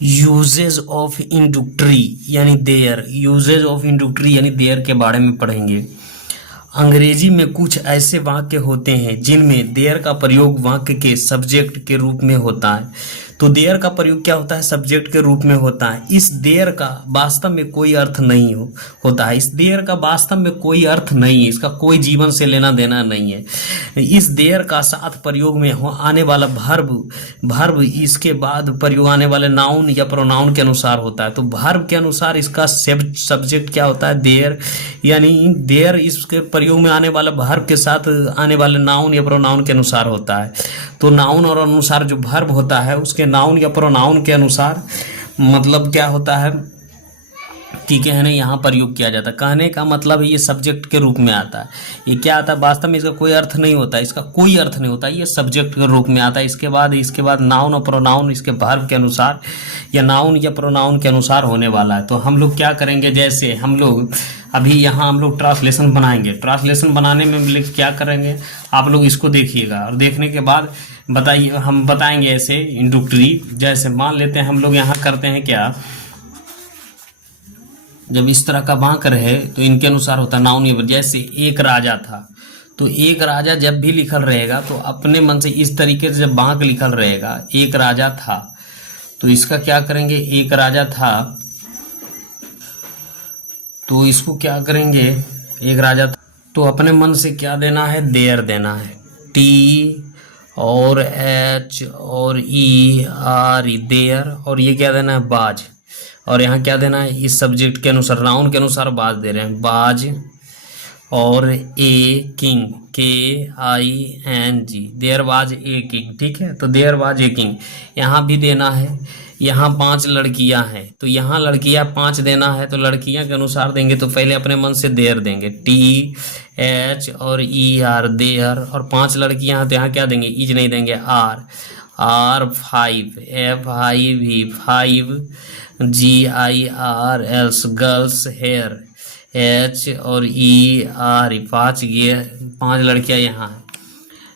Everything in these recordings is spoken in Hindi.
यूजेज ऑफ इंडक्ट्री यानी देयर, यूजेज ऑफ इंडक्ट्री यानी देयर के बारे में पढ़ेंगे। अंग्रेजी में कुछ ऐसे वाक्य होते हैं जिनमें देयर का प्रयोग वाक्य के सब्जेक्ट के रूप में होता है। तो देयर का प्रयोग क्या होता है? सब्जेक्ट के रूप में होता है। इस देयर का वास्तव में कोई अर्थ नहीं होता है। इस देयर का वास्तव में कोई अर्थ नहीं है, इसका कोई जीवन से लेना देना नहीं है। इस देयर का साथ प्रयोग में आने वाला भर्ब इसके बाद प्रयोग आने वाले नाउन या प्रोनाउन के अनुसार होता है। तो भर्ब के अनुसार इसका सब्जेक्ट क्या होता है? देयर, यानी देयर इसके प्रयोग में आने वाला भर्ब के साथ आने वाले नाउन या प्रोनाउन के अनुसार होता है। तो नाउन और अनुसार जो भर्ब होता है उसके नाउन या प्रोनाउन के अनुसार मतलब क्या होता है कि कहने यहाँ प्रयोग किया जाता है। कहने का मतलब ये सब्जेक्ट के रूप में आता है। ये क्या आता है? वास्तव में इसका कोई अर्थ नहीं होता, इसका कोई अर्थ नहीं होता, ये सब्जेक्ट के रूप में आता है। इसके बाद नाउन और प्रोनाउन इसके वर्ब के अनुसार या नाउन या प्रोनाउन के अनुसार होने वाला है। तो हम लोग क्या करेंगे, जैसे हम लोग अभी यहाँ हम लोग ट्रांसलेशन बनाएंगे। ट्रांसलेशन बनाने में क्या करेंगे, आप लोग इसको देखिएगा और देखने के बाद बताइए, हम बताएंगे ऐसे इंडक्ट्री। जैसे मान लेते हैं हम लोग यहाँ करते हैं क्या, जब इस तरह का वाक्य रहे तो इनके अनुसार होता है नाउन या। जैसे एक राजा था, तो एक राजा जब भी लिखल रहेगा तो अपने मन से इस तरीके से जब वाक्य लिखल रहेगा, एक राजा था, तो इसका क्या करेंगे, एक राजा था, तो इसको क्या करेंगे, एक राजा था, तो अपने मन से क्या देना है, देयर देना है। टी और एच और ई आर देयर, और ये क्या देना है, बाज। और यहाँ क्या देना है, इस सब्जेक्ट के अनुसार नाउन के अनुसार बाज दे रहे हैं, बाज। और a king, KING, there was a king. ठीक है, तो देयर बाज ए किंग यहाँ भी देना है। यहाँ 5 लड़कियां हैं, तो यहाँ लड़कियां 5 देना है, तो लड़कियां के अनुसार देंगे। तो पहले अपने मन से देयर देंगे, TH और ER देयर। और 5 लड़कियां हैं तो यहाँ क्या देंगे, इज नहीं देंगे, R 5 FIV 5 GIRLS girls here, H और ER 5 लड़कियां यहाँ हैं।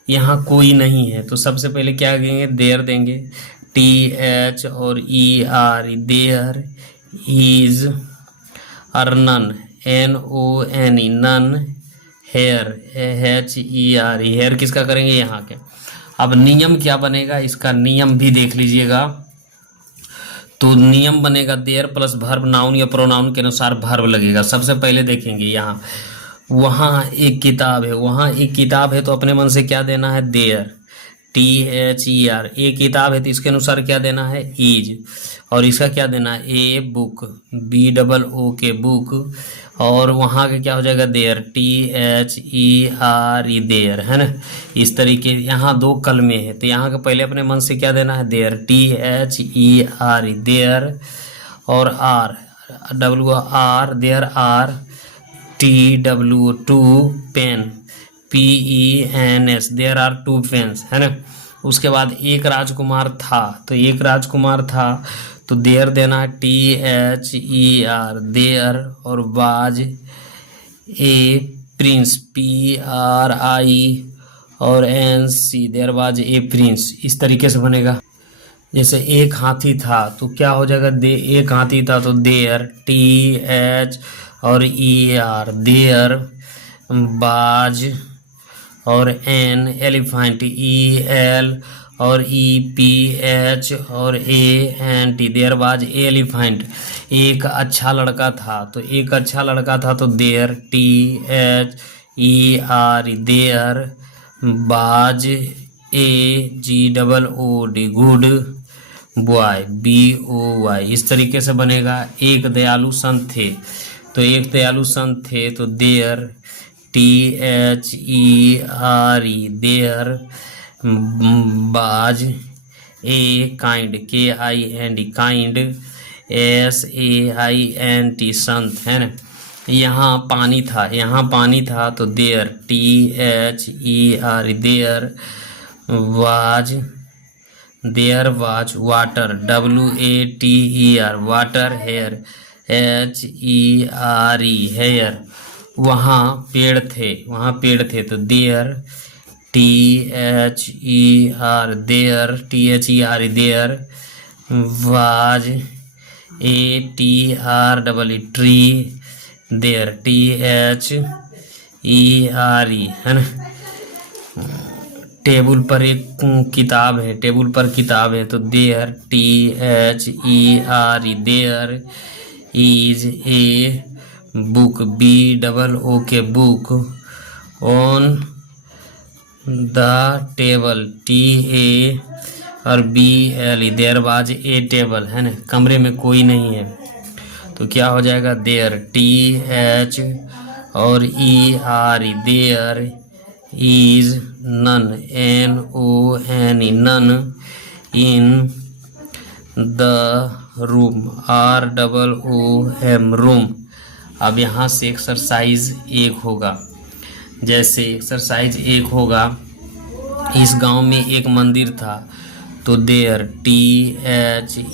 यहाँ कोई नहीं है तो सबसे पहले क्या देंगे, देयर देंगे। TH और ER देयर, इज और none NONE none, here HER here किसका करेंगे, यहाँ के। अब नियम क्या बनेगा, इसका नियम भी देख लीजिएगा। तो नियम बनेगा देयर प्लस भर्ब नाउन या प्रोनाउन के अनुसार भर्ब लगेगा। सबसे पहले देखेंगे यहाँ, वहाँ एक किताब है, वहाँ एक किताब है, तो अपने मन से क्या देना है, देयर, THER। एक किताब है तो इसके अनुसार क्या देना है, इज। और इसका क्या देना है, ए बुक, BOOK बुक। और वहाँ का क्या हो जाएगा, देयर, THER देयर, है ना। इस तरीके यहाँ 2 कलमे है तो यहाँ का पहले अपने मन से क्या देना है, देयर, THER देयर। और are, WR there are, TW 2 pen, PENS there are 2 pens, है ना। उसके बाद एक राजकुमार था, तो एक राजकुमार था तो देयर देना, THER देयर। और बाज ए प्रिंस, PRI और NC there was a Prince. इस तरीके से बनेगा। जैसे एक हाथी था तो क्या हो जाएगा, एक हाथी था तो देयर, TH और ER देयर। बाज और N एलिफेंट, EL और EPH और ANT देयर बाज एलिफेंट। एक अच्छा लड़का था, तो एक अच्छा लड़का था तो देयर, THER देयर। बाज AGOOD गुड, बॉय BOY। इस तरीके से बनेगा। एक दयालु संत थे, तो एक दयालु संत थे तो there, THER there. Was a kind, KIND kind, SAINT संत, है ना। यहाँ पानी था, यहाँ पानी था तो there, THER there. Was, there was water, WATER water, here HER here. वहाँ पेड़ थे, वहाँ पेड़ थे तो there, THER there, THER there. Was ATREE tree there THERE है ना। टेबल पर एक किताब है, टेबल पर किताब है तो there THERE there is a book BOOK book on the table TA और BLE there was a table है ना। कमरे में कोई नहीं है तो क्या हो जाएगा देयर TH और ERE there is none NONE none in the room ROOM room. अब यहाँ से एक्सरसाइज 1 होगा। जैसे एक्सरसाइज 1 होगा, इस गांव में एक मंदिर था तो there THERE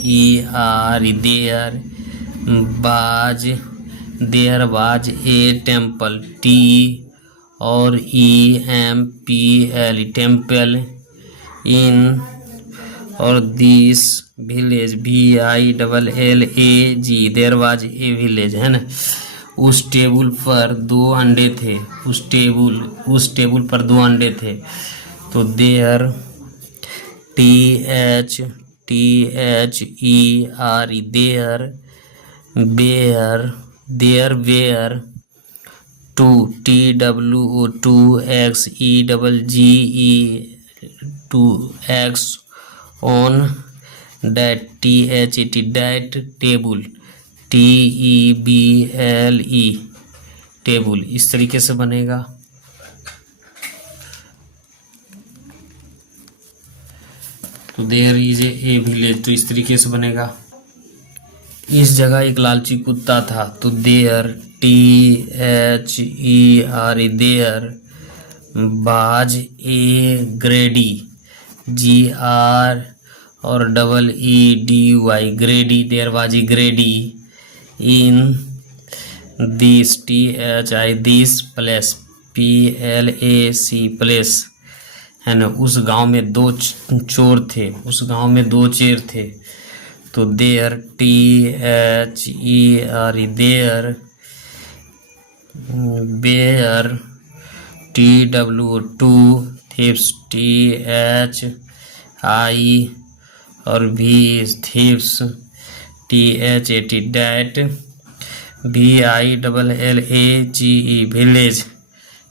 there was a temple T और EMPL टेम्पल इन और this village VILLAG there was a village है ना। उस टेबल पर 2 अंडे थे, उस टेबल पर 2 अंडे थे तो there THERE there were 2 TWO 2 XEGGE 2 X on that THET that table TEBLE table. इस तरीके से बनेगा। तो देयर इज ए विलेज तो इस तरीके से बनेगा। इस जगह एक लालची कुत्ता था तो there THERE there was A ग्रेडी GR और EEDY ग्रेडी देयर बाजी ग्रेडी in this THI this place PLAC place है ना। उस गांव में 2 चोर थे, उस गांव में 2 चेर थे तो there THERE there were TWO 2 thieves THI और V thieves THAT that VILLAGE village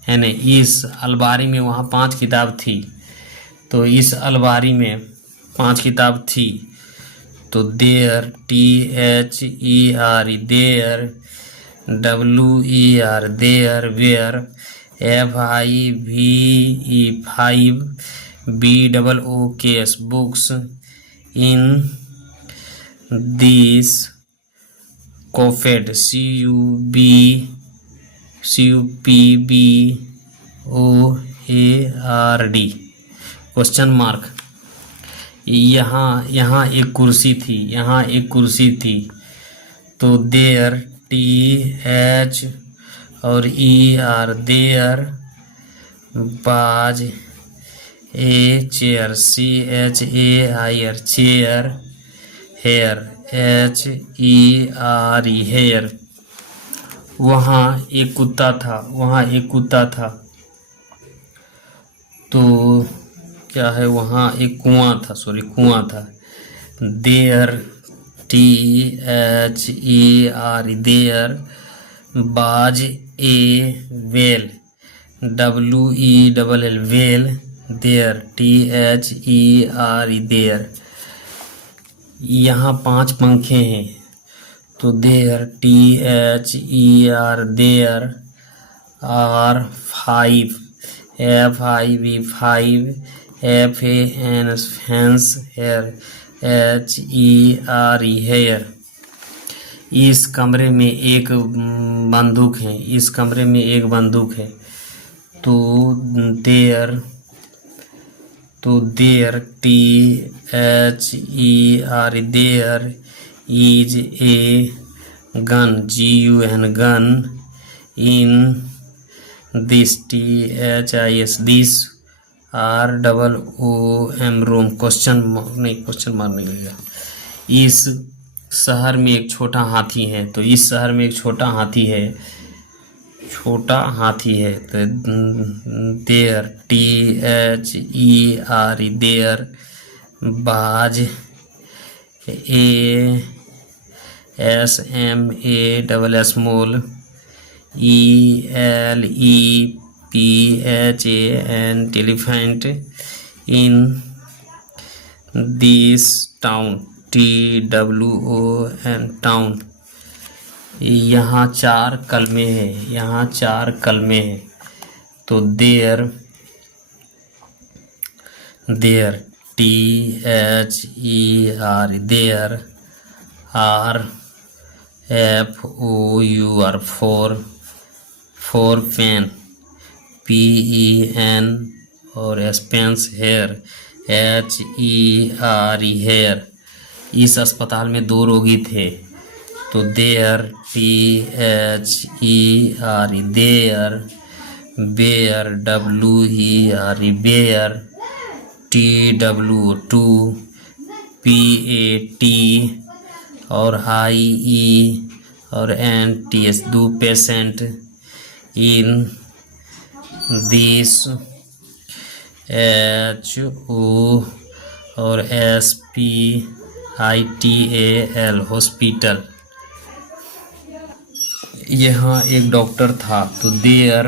है ना। इस अलमारी में वहाँ 5 किताब थी तो इस अलमारी में 5 किताब थी तो there THERE there WER there were FIVE BOOKS books in this COPBOOKD question mark. यहाँ एक कुर्सी थी, यहाँ एक कुर्सी थी तो देयर TH और ER there was a chair CHAIR chair here HERE here. वहाँ एक कुत्ता था, वहाँ एक कुत्ता था तो क्या है वहाँ एक कुआं था, कुआं था there THERE there was a well WELL well there THERE there. यहाँ 5 पंखे हैं तो there THERE there are 5 FIVE fans here HERE here. इस कमरे में एक बंदूक है, इस कमरे में एक बंदूक है तो there THERE there is a gun GUN gun in this THIS this ROOM room. Question mark नहीं लगेगा। इस शहर में एक छोटा हाथी है। तो इस शहर में एक छोटा हाथी है, छोटा हाथी है। तो देयर, THERE, देयर। बाज, ASMASSMALL, ELEPHANT, elephant। in this town, TWON, town। यहाँ चार कलमे हैं, यहाँ चार कलमे हैं। तो there, there, THERE, there. Are, FOUR, four pen, PEN, और स्पेंस, हेयर, HERE, हेयर। इस अस्पताल में 2 रोगी थे। तो there, THERE, there. Bear, WERE, bear. TWO, PAT, और IE और NTS, 2 patient. In this, HO और HOSPITAL, हॉस्पिटल। यहाँ एक डॉक्टर था। तो there,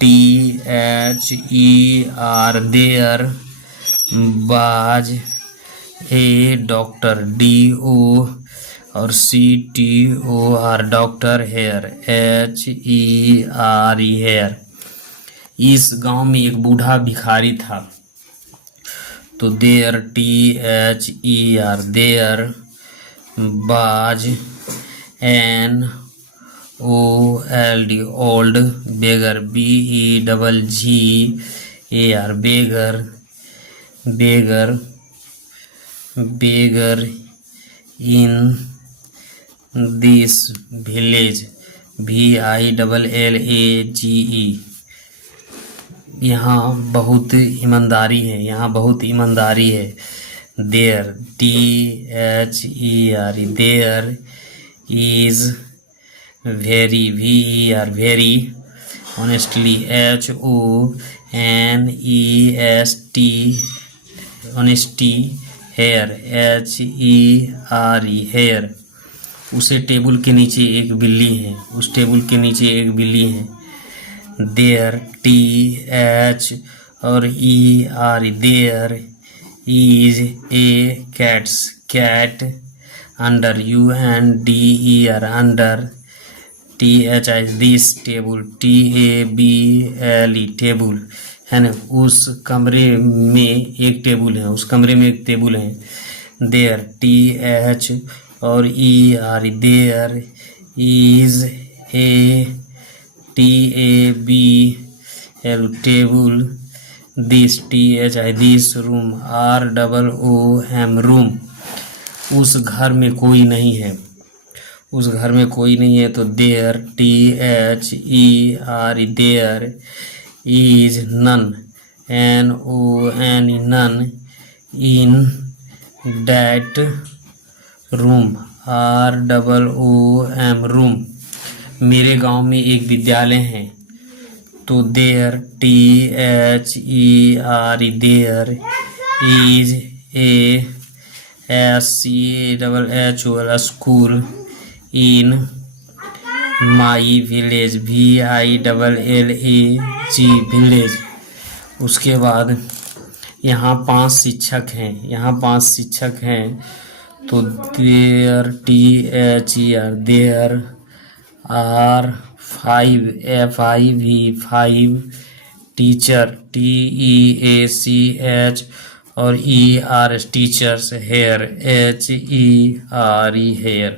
THER, there. Was, A doctor, DO और CTOR, doctor. Hair, HERE, here. इस गांव में एक बूढ़ा भिखारी था। तो there, THER, there. Was, NOLD, old. Beggar, BEGGER, beggar. Beggar, beggar. In this village, VILLAGE, यहाँ बहुत ईमानदारी है, यहाँ बहुत ईमानदारी है। There, THERE, there. Is very, VER, very. Honestly, HONEST, honesty. Here, HERE, here. उसे टेबल के नीचे एक बिल्ली है, उस टेबल के नीचे एक बिल्ली है। देयर, TH और ER, there. Is a cats, cat. Under, UNDER, under. THI, this table, TABLE, table, है ना। उस कमरे में एक टेबल है, उस कमरे में एक टेबल है। देयर, TH और ER, there. Is a TABL, table. This, THI, this room, ROOM, room. उस घर में कोई नहीं है, उस घर में कोई नहीं है। तो there, THERE, there. Is none, NONE, none. In that room, ROOM, room. मेरे गांव में एक विद्यालय है। तो there, THERE, there. Is a SCHOOL, school. In my village, VILLAG, village. उसके बाद यहाँ 5 शिक्षक हैं, यहाँ 5 शिक्षक हैं। तो there, THER, there. Are 5, FIV, 5। Teacher, TEACH और ER, teachers. Here, HERE, hair.